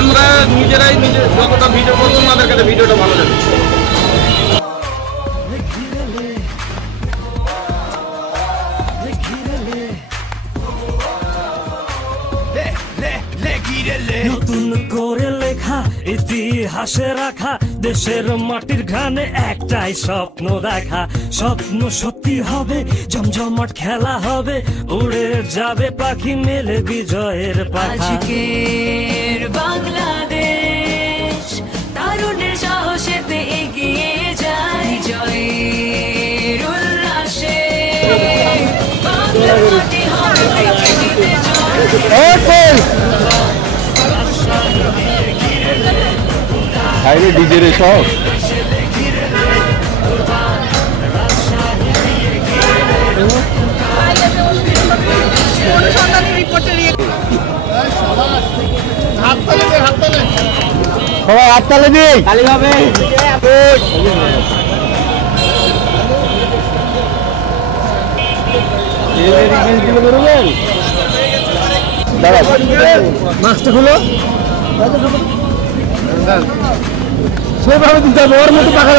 আমরা নিজেরাই যতটা ভিডিও করবো আমাদের কাছে ভিডিওটা ভালো যাবে। নতুন করে লেখা ইতিহাসে রাখা দেশের মাটির ঘানে একটাই স্বপ্ন দেখা, স্বপ্ন সত্যি হবে, জমজমাট খেলা হবে, উড়ে যাবে পাখি মেলে বিজয়ের পাখা। আজকের বাংলাদেশ তারুণের সাহসেতে এগিয়ে যায়, জয়ের উল্লাসে বাংলার মাটি হবে পৃথিবীতে জয়। বাইরে ডিজে রে সব সবাই হাততালি দিই খালি হবে। মাস্কটা খুলো সেভাবে দিতে হবে ওর মতো টাকা।